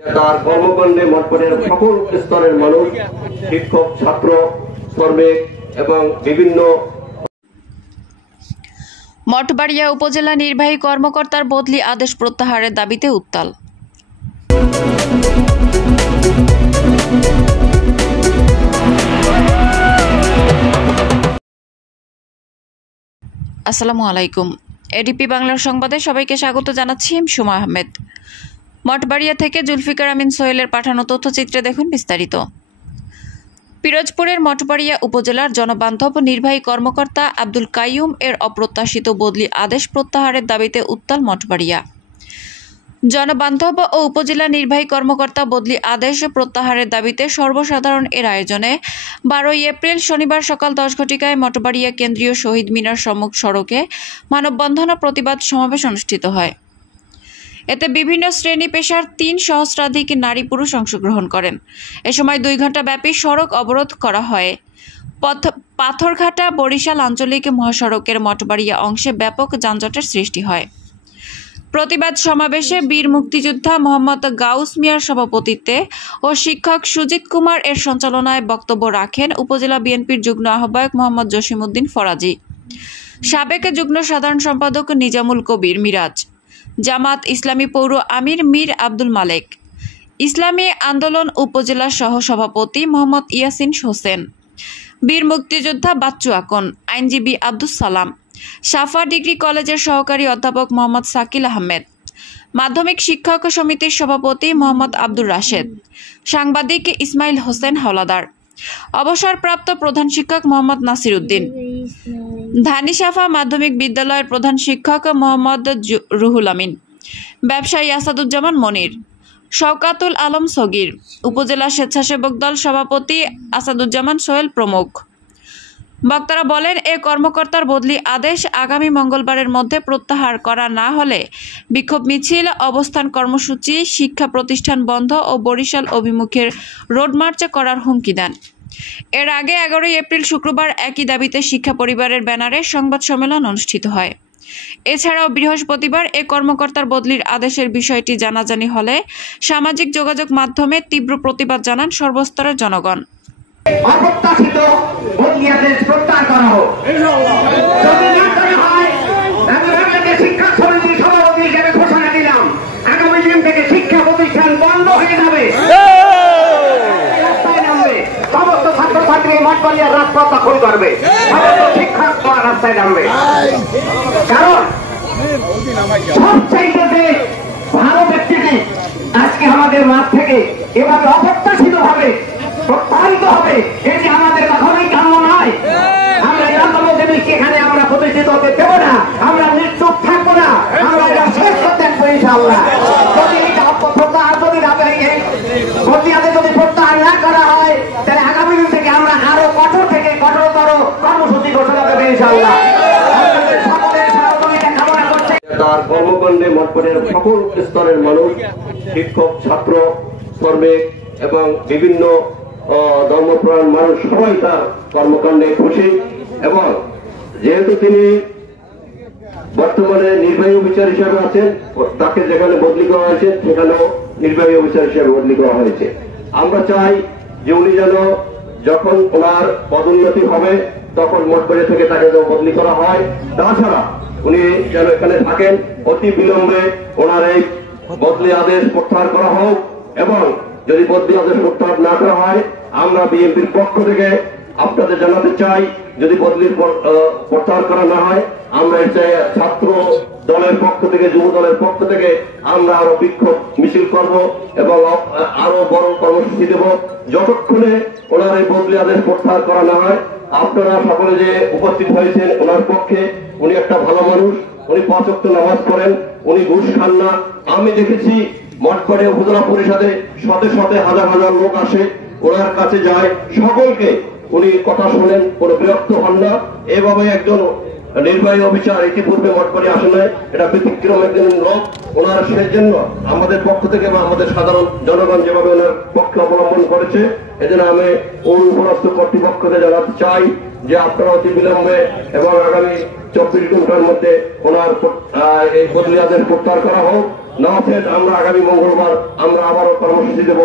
তার কর্মকাণ্ডে মঠবাড়িয়ার সকল স্তরের মানুষ, শিক্ষক, ছাত্র, শ্রমিক এবং বিভিন্ন মঠবাড়িয়া উপজেলা নির্বাহী কর্মকর্তার বদলি আদেশ প্রত্যাহারের দাবিতে উত্তাল। আসসালামু আলাইকুম। এডিপি বাংলার সংবাদে সবাইকে স্বাগত জানাচ্ছি। সুমা আহমেদ। মঠবাড়িয়া থেকে জুলফিকার আমিন সোহেলের পাঠানো তথ্যচিত্রে দেখুন বিস্তারিত। পিরোজপুরের মঠবাড়িয়া উপজেলার জনবান্ধব নির্বাহী কর্মকর্তা আব্দুল কাইয়ুম এর অপ্রত্যাশিত বদলি আদেশ প্রত্যাহারের দাবিতে উত্তাল মঠবাড়িয়া। জনবান্ধব ও উপজেলা নির্বাহী কর্মকর্তা বদলি আদেশ প্রত্যাহারের দাবিতে সর্বসাধারণ এর আয়োজনে 12 এপ্রিল শনিবার সকাল 10 ঘটিকায় মঠবাড়িয়া কেন্দ্রীয় শহীদ মিনার সম্মুখ সড়কে মানববন্ধন ও প্রতিবাদ সমাবেশ অনুষ্ঠিত হয়। এতে বিভিন্ন শ্রেণী পেশার 3 সহস্রাধিক নারী পুরুষ অংশগ্রহণ করেন। এ সময় 2 ঘণ্টা ব্যাপী সড়ক অবরোধ করা হয়। পাথরঘাটা বরিশাল আঞ্চলিক মহাসড়কের মঠবাড়িয়া অংশে ব্যাপক যানজটের সৃষ্টি হয়। প্রতিবাদ সমাবেশে বীর মুক্তিযোদ্ধা মোহাম্মদ গাউস মিয়ার সভাপতিত্বে ও শিক্ষক সুজিত কুমার এর সঞ্চালনায় বক্তব্য রাখেন উপজেলা বিএনপির যুগ্ম আহ্বায়ক মোহাম্মদ জসিমউদ্দিন ফরাজি, সাবেক যুগ্ম সাধারণ সম্পাদক নিজামুল কবির মিরাজ, জামাত ইসলামী পৌর আমির মীর আব্দুল মালেক, ইসলামী আন্দোলন উপজেলা সহ সভাপতি মোহাম্মদ ইয়াসিন হোসেন, বীর মুক্তিযোদ্ধা বাচ্চু আকন, আইনজীবী আব্দুস সালাম, সাফা ডিগ্রি কলেজের সহকারী অধ্যাপক মোহাম্মদ সাকিল আহমেদ, মাধ্যমিক শিক্ষক সমিতির সভাপতি মোহাম্মদ আব্দুর রাশেদ, সাংবাদিক ইসমাইল হোসেন হাওলাদার, অবসরপ্রাপ্ত প্রধান শিক্ষক মোহাম্মদ নাসির উদ্দিন, ধানিসাফা মাধ্যমিক বিদ্যালয়ের প্রধান শিক্ষক মোহাম্মদ রুহুল আমিন, ব্যবসায়ী আসাদুজ্জামান মনির, শওকাতুল আলম সগির, উপজেলা স্বেচ্ছাসেবক দল সভাপতি আসাদুজ্জামান সোহেল প্রমুখ। বক্তারা বলেন, এ কর্মকর্তার বদলি আদেশ আগামী মঙ্গলবারের মধ্যে প্রত্যাহার করা না হলে বিক্ষোভ মিছিল, অবস্থান কর্মসূচি, শিক্ষা প্রতিষ্ঠান বন্ধ ও বরিশাল অভিমুখের রোড মার্চ করার হুমকি দেন। এর আগে 11 এপ্রিল শুক্রবার একই দাবিতে শিক্ষা পরিবারের ব্যানারে সংবাদ সম্মেলন অনুষ্ঠিত হয়। এছাড়াও বৃহস্পতিবার এ কর্মকর্তার বদলির আদেশের বিষয়টি জানাজানি হলে সামাজিক যোগাযোগ মাধ্যমে তীব্র প্রতিবাদ জানান সর্বস্তরের জনগণ। অপ্রত্যাশিত বদলি আদেশ প্রত্যাহার করা হোক। যদি না করা হয়, আমি বাংলাদেশ শিক্ষা সমিতির সভাপতি হিসেবে ঘোষণা দিলাম, আগামী দিন থেকে শিক্ষা প্রতিষ্ঠান বন্ধ হয়ে যাবে, রাস্তায় নামবে, সমস্ত ছাত্রছাত্রী মঠবাড়িয়ার রাজপথ দখল করবে, সমস্ত শিক্ষক রাস্তায় নামবে। কারণ সবচাইতে যে ভালো ব্যক্তিটি আজকে আমাদের মাঠ থেকে এভাবে অপ্রত্যাশিত ভাবে প্রত্যাহারিত হবে, এটি আমাদের কখনোই কাম্য নয়। আমরা এখানে আমরা প্রতিষ্ঠিত হতে দেব না, আমরা নিশ্চুপ থাকবো না, আমরা এটা শেষ করতে থাকবো ইনশাআল্লাহ। যদি এটা প্রত্যাহার যদি প্রত্যাহার না করা হয়, তাহলে আগামী দিন থেকে আমরা আরো কঠোর থেকে কঠোরতর কর্মসূচি ঘোষণা দেবে ইনশাআল্লাহ। তার কর্মকাণ্ডে মঠবাড়িয়ার সকল স্তরের মানুষ, শিক্ষক, ছাত্র, শ্রমিক এবং বিভিন্ন ধর্মপ্রাণ মানুষ সবাই তার কর্মকাণ্ডে খুশি। এবং যেহেতু তিনি বর্তমানে নির্বাহী অফিসার হিসেবে আছেন, তাকে যেখানে বদলি করা হয়েছে সেখানেও নির্বাহী অফিসার হিসেবে বদলি করা হয়েছে। আমরা চাই যে উনি যেন যখন ওনার পদোন্নতি হবে তখন মঠবাড়িয়া থেকে তাকে বদলি করা হয়। তাছাড়া উনি যেন এখানে থাকেন, অতি বিলম্বে ওনার এই বদলি আদেশ প্রত্যাহার করা হোক। এবং যদি বদলি আদেশ প্রত্যাহার না করা হয়, আমরা বিএনপির পক্ষ থেকে আপনাদের জানাতে চাই, যদি বদলির প্রত্যাহার করা না হয়, আমরা ছাত্র দলের পক্ষ থেকে, যুব দলের পক্ষ থেকে আমরা আরো বিক্ষোভ মিছিল করব এবং আরো বড় কর্মসূচি দেব যতক্ষণে ওনার এই বদলি আদেশ প্রত্যাহার করা না হয়। আপনারা সকলে যে উপস্থিত হয়েছেন ওনার পক্ষে, উনি একটা ভালো মানুষ, উনি 5 ওয়াক্ত নামাজ পড়েন, উনি ঘুষ খান না। আমি দেখেছি মঠবাড়িয়া উপজেলা পরিষদে শতে শতে হাজার হাজার লোক আসে, ওনার কাছে যায়, সকলকে উনি কথা শোনেন, কোনো বিরক্ত হন না। এভাবে একজন নির্বাহী অফিসার ইতিপূর্বে মঠবাড়িয়া আসে নাই, এটা ব্যতিক্রম একজন লোক। ওনার সেই জন্য আমাদের পক্ষ থেকে বা আমাদের সাধারণ জনগণ যেভাবে ওনার পক্ষে অবলম্বন করেছে, এজন্য আমি উপরস্থ কর্তৃপক্ষকে জানাতে চাই যে আপনারা অতি বিলম্বে এবং আগামী 24 ঘন্টার মধ্যে ওনার এই বদলি আদেশ প্রত্যাহার করা হোক। নচেত আমরা আগামী মঙ্গলবার আমরা আবারও কর্মসূচি দেব।